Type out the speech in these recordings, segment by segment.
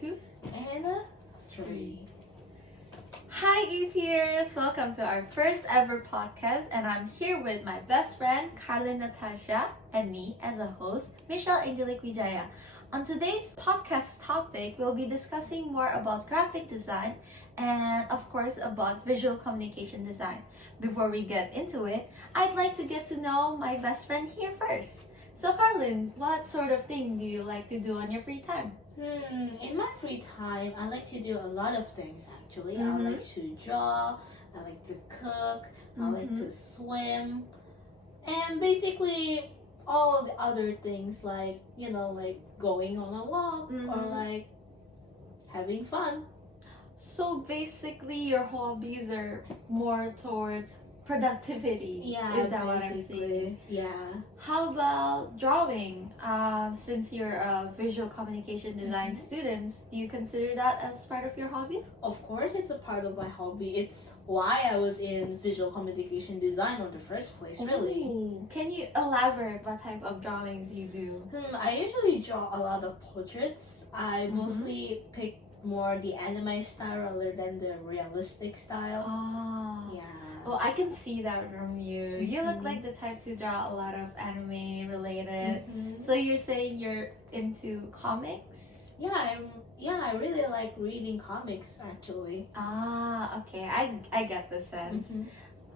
2, and 3. Hi Eppyers! Welcome to our first ever podcast, and I'm here with my best friend Carlin Natasya and me as a host, Michelle Angelique Wijaya. On today's podcast topic, we'll be discussing more about graphic design and of course about visual communication design. Before we get into it, I'd like to get to know my best friend here first. So Carlin, what sort of thing do you like to do on your free time? In my free time, I like to do a lot of things actually. I like to draw, I like to cook, I like to swim, and basically all the other things like, like going on a walk or like having fun. So basically your hobbies are more towards productivity. Yeah, Is that what I'm saying? Yeah. How about drawing? Since you're a visual communication design student, do you consider that as part of your hobby? Of course, it's a part of my hobby. It's why I was in visual communication design in the first place, really. Ooh. Can you elaborate what type of drawings you do? I usually draw a lot of portraits. I mostly pick more the anime style rather than the realistic style. Yeah. Well, I can see that from you. You look like the type to draw a lot of anime related. So you're saying you're into comics? I really like reading comics actually. Okay. I get the sense.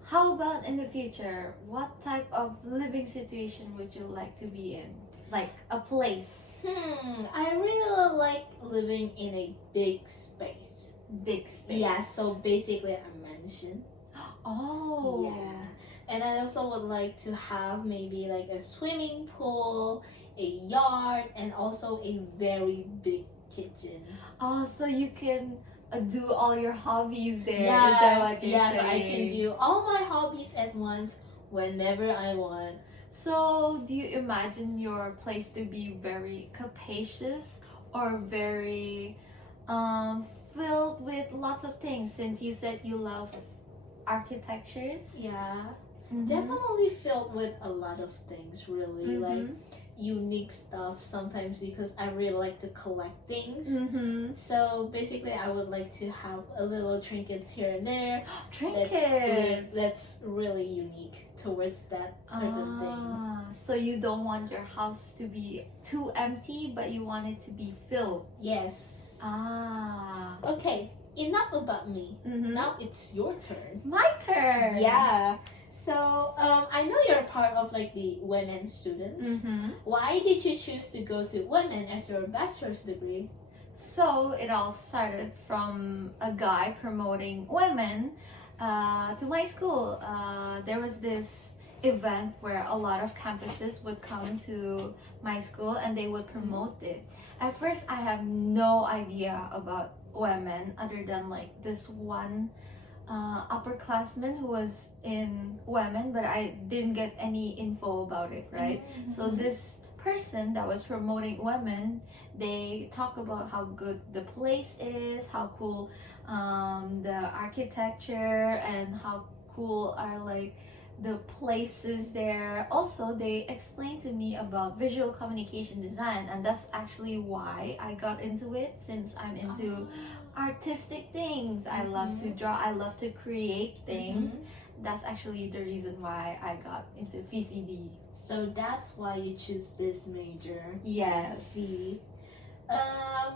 How about in the future? What type of living situation would you like to be in? Like a place? I really like living in a big space. Big space? Yeah, so basically a mansion. Oh. Yeah. And I also would like to have maybe like a swimming pool, a yard, and also a very big kitchen. Oh, so you can do all your hobbies there. Yeah, is that what you're yes, saying? I can do all my hobbies at once whenever I want. So, do you imagine your place to be very capacious or very filled with lots of things, since you said you love architectures? Yeah, definitely filled with a lot of things, really. Like unique stuff sometimes, because I really like to collect things. So basically I would like to have a little trinkets here and there. Trinkets! That's really unique towards that certain thing. So you don't want your house to be too empty, but you want it to be filled. Yes. Okay, enough about me. Now it's your turn. My turn! Yeah. So, I know you're a part of like the women students. Why did you choose to go to women as your bachelor's degree? So it all started from a guy promoting women to my school. There was this event where a lot of campuses would come to my school and they would promote it. At first, I have no idea about women other than like this one upperclassman who was in women, but I didn't get any info about it, right? So this person that was promoting women, they talk about how good the place is, how cool the architecture, and how cool are like the places there. Also, they explained to me about visual communication design, and that's actually why I got into it, since I'm into artistic things. I love to draw, I love to create things. That's actually the reason why I got into VCD. So that's why you choose this major. Yes. See.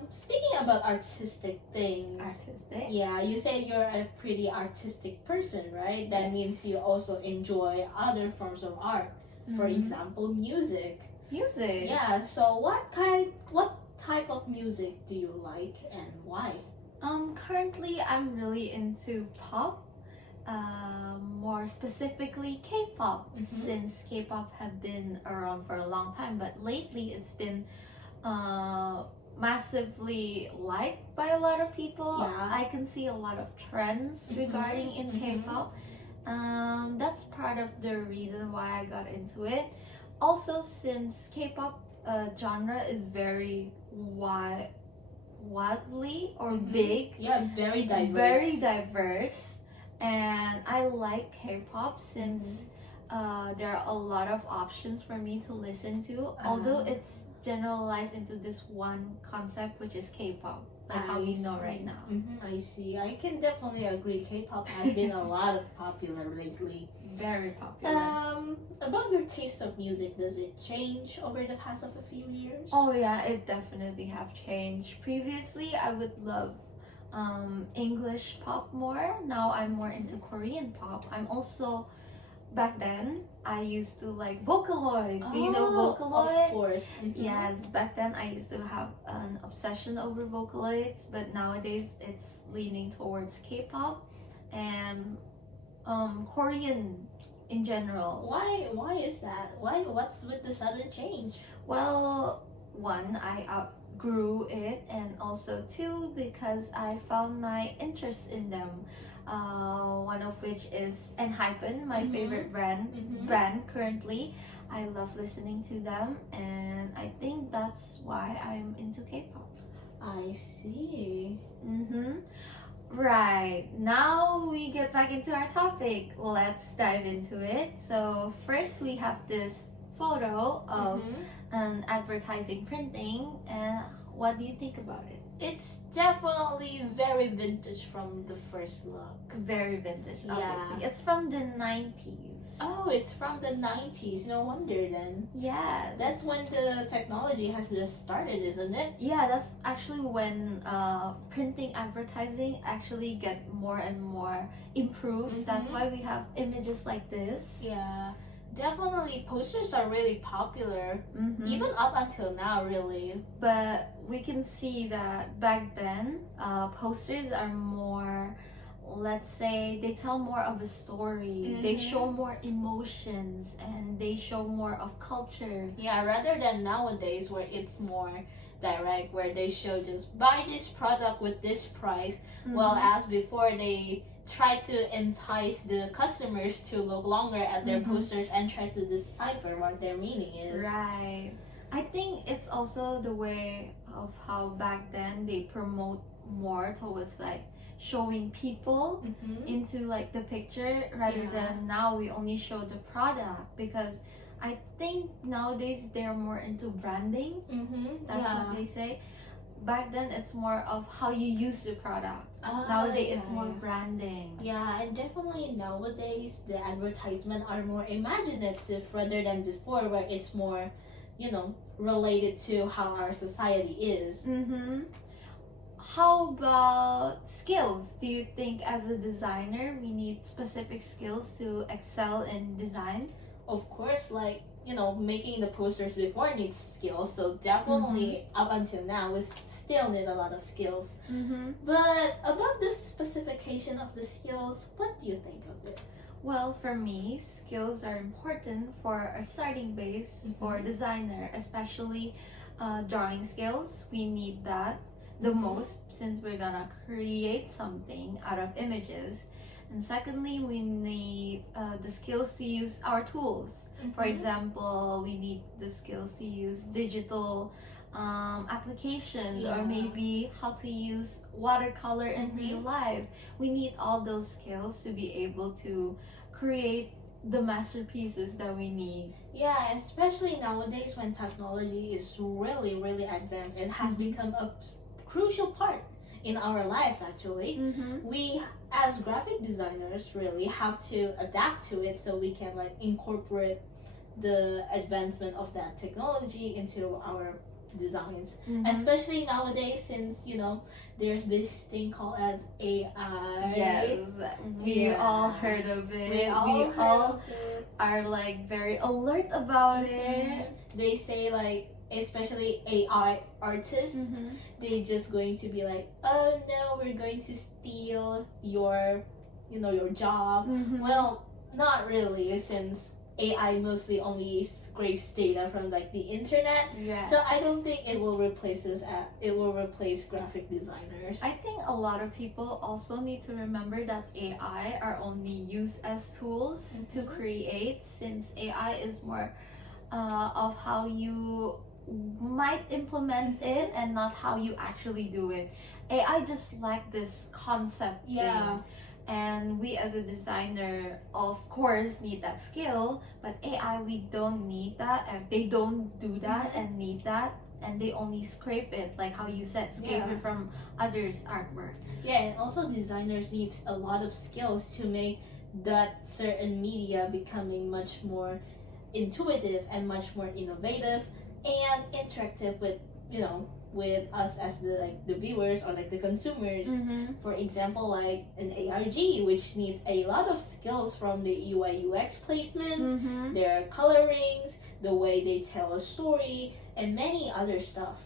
Speaking about artistic things. Artistic? Yeah, you say you're a pretty artistic person, right? That means you also enjoy other forms of art. For example, music. Music? Yeah, so what type of music do you like and why? Currently I'm really into pop. More specifically K-pop, since K-pop have been around for a long time, but lately it's been massively liked by a lot of people. I can see a lot of trends regarding in K-pop. That's part of the reason why I got into it. Also, since K-pop genre is very wildly or big. Yeah, very diverse. Very diverse. And I like K-pop since there are a lot of options for me to listen to. Although it's generalize into this one concept, which is K-pop, like how we know right now. I see. I can definitely agree. K-pop has been a lot of popular lately. Very popular. About your taste of music, does it change over the past of a few years? Oh yeah, it definitely have changed. Previously, I would love English pop more. Now I'm more into Korean pop. I'm also, back then I used to like Vocaloid. Do you know Vocaloid? Of course. Yes, back then I used to have an obsession over Vocaloids, but nowadays it's leaning towards K-pop and Korean in general. Why is that? What's with the sudden change? Well, one, I outgrew it, and also two, because I found my interest in them. One of which is Enhypen, my favorite brand currently. I love listening to them, and I think that's why I'm into K-pop. I see. Right, now we get back into our topic. Let's dive into it. So first we have this photo of an advertising printing, and what do you think about it? It's definitely very vintage from the first look. Very vintage, obviously. Yeah. It's from the 90s. Oh, it's from the 90s. No wonder then. Yeah. That's when the technology has just started, isn't it? Yeah, that's actually when printing advertising actually get more and more improved. That's why we have images like this. Yeah. Definitely, posters are really popular, even up until now, really. But we can see that back then, posters are more, let's say, they tell more of a story. They show more emotions, and they show more of culture. Yeah, rather than nowadays where it's more direct, where they show just buy this product with this price. Well, as before, they try to entice the customers to look longer at their posters and try to decipher what their meaning is. Right. I think it's also the way of how back then they promote more towards like showing people into like the picture, rather than now we only show the product, because I think nowadays they're more into branding. That's what they say. Back then it's more of how you use the product. Nowadays it's more branding. Yeah, and definitely nowadays the advertisement are more imaginative rather than before, where it's more, related to how our society is. How about skills? Do you think as a designer we need specific skills to excel in design? Of course, like, making the posters before needs skills, so definitely up until now we still need a lot of skills. But about the specification of the skills, what do you think of it? Well, for me, skills are important for a starting base for a designer, especially drawing skills. We need that the most, since we're gonna create something out of images. And secondly, we need the skills to use our tools. For example, we need the skills to use digital applications, or maybe how to use watercolor in real life. We need all those skills to be able to create the masterpieces that we need. Yeah, especially nowadays when technology is really, really advanced. It has become a crucial part in our lives, actually. We, as graphic designers, really have to adapt to it so we can like incorporate the advancement of that technology into our designs. Especially nowadays, since there's this thing called as AI. Yes, we all heard of it. We all are like very alert about it. They say like, especially AI artists, they just going to be like, oh no, we're going to steal your job. Well, not really, since AI mostly only scrapes data from like the internet. So I don't think it will replace graphic designers. I think a lot of people also need to remember that AI are only used as tools to create, since AI is more of how you might implement it and not how you actually do it. AI just like this concept thing. and we as a designer of course need that skill, but AI, we don't need that, and they don't do that and need that, and they only scrape it, like how you said, scrape it from others' artwork. Yeah, and also designers needs a lot of skills to make that certain media becoming much more intuitive and much more innovative and interactive with, you know, with us as the viewers or like the consumers. For example, like an ARG, which needs a lot of skills from the UI UX placement, their colorings, the way they tell a story, and many other stuff.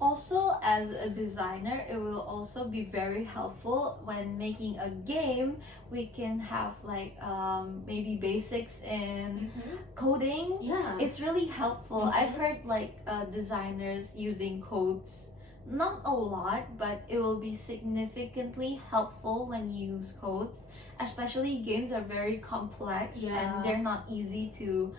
Also, as a designer, it will also be very helpful when making a game. We can have like maybe basics in coding. Yeah. It's really helpful. I've heard like designers using codes, not a lot, but it will be significantly helpful when you use codes. Especially games are very complex and they're not easy to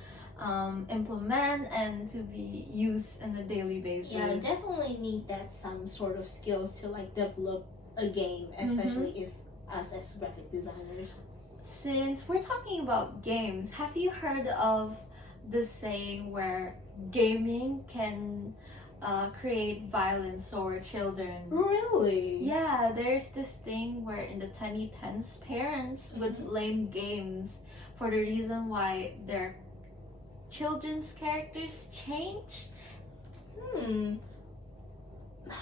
implement and to be used on a daily basis. Yeah, you definitely need that some sort of skills to like develop a game, especially if us as graphic designers. Since we're talking about games, have you heard of the saying where gaming can create violence over children? Really? Yeah, there's this thing where in the 2010s, parents would blame games for the reason why their children's characters change.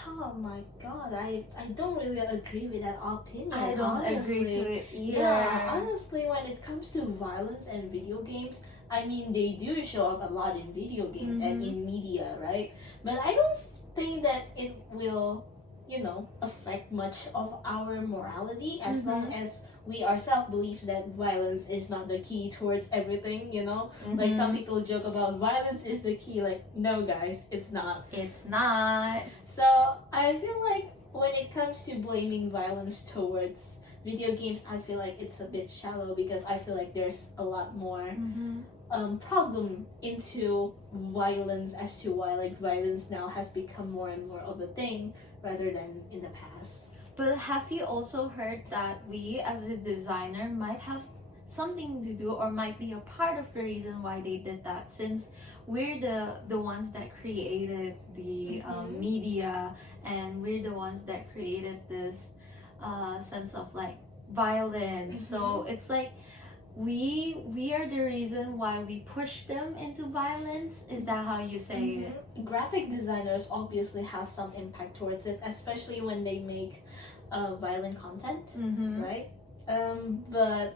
Oh my god, I don't really agree with that opinion. I don't honestly. agree to it either. Yeah, honestly, when it comes to violence and video games, I mean, they do show up a lot in video games and in media, right? But I don't think that it will, you know, affect much of our morality as long as we ourselves believe that violence is not the key towards everything, you know? Like some people joke about violence is the key. Like, no guys, it's not. It's not. So I feel like when it comes to blaming violence towards video games, I feel like it's a bit shallow because I feel like there's a lot more problem into violence as to why like violence now has become more and more of a thing rather than in the past. But have you also heard that we as a designer might have something to do or might be a part of the reason why they did that, since we're the ones that created the media, and we're the ones that created this sense of like violence. So it's like we are the reason why we push them into violence. Is that how you say it? Graphic designers obviously have some impact towards it, especially when they make violent content, right? But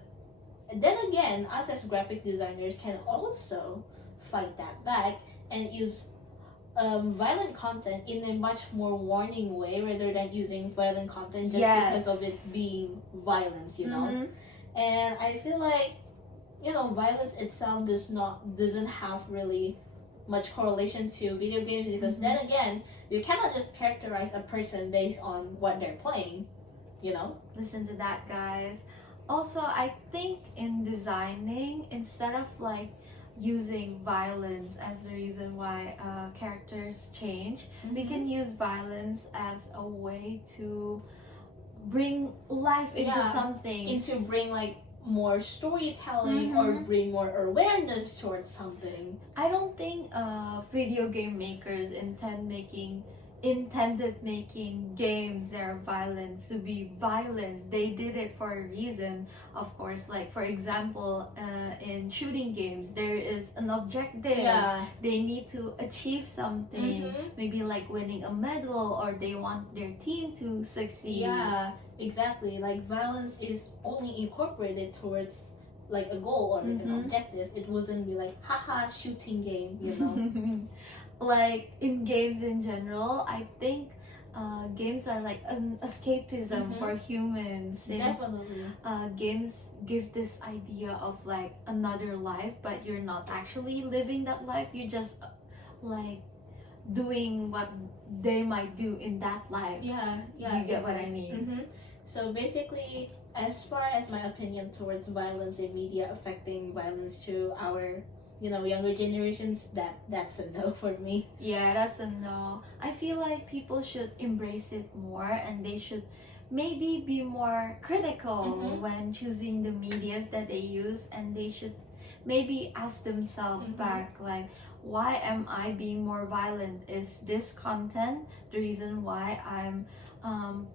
then again, us as graphic designers can also fight that back and use violent content in a much more warning way rather than using violent content just because of it being violence, you know? And I feel like, you know, violence itself doesn't have really much correlation to video games because then again, you cannot just characterize a person based on what they're playing, you know? Listen to that, guys. Also, I think in designing, instead of like using violence as the reason why characters change, we can use violence as a way to bring life into something, to bring like more storytelling or bring more awareness towards something. I don't think video game makers intended making games that are violent to be violent. They did it for a reason, of course. Like for example, in shooting games, there is an objective. They need to achieve something, maybe like winning a medal, or they want their team to succeed. Yeah, exactly. Like violence is only incorporated towards like a goal or an objective. It wasn't be like haha shooting game, you know. Like in games in general, I think games are like an escapism for humans, since Definitely. Games give this idea of like another life, but you're not actually living that life. You're just like doing what they might do in that life. Yeah, You get what I mean? So basically, as far as my opinion towards violence in media affecting violence to our, you know, younger generations, that's a no for me. Yeah, that's a no. I feel like people should embrace it more, and they should maybe be more critical Mhm. when choosing the medias that they use, and they should maybe ask themselves Mhm. back, like, why am I being more violent? Is this content the reason why I'm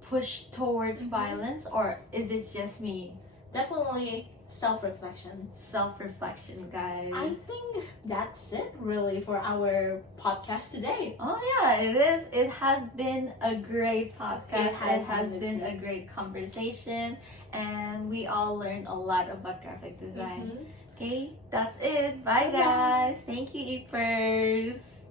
pushed towards Mhm. violence, or is it just me? Definitely self-reflection. Self-reflection, guys. I think that's it really for our podcast today. Oh yeah, it is. It has been a great podcast. It has been been a great conversation, and we all learned a lot about graphic design. Mhm. Okay, that's it. Bye, Bye-bye. guys. Thank you, Eppers.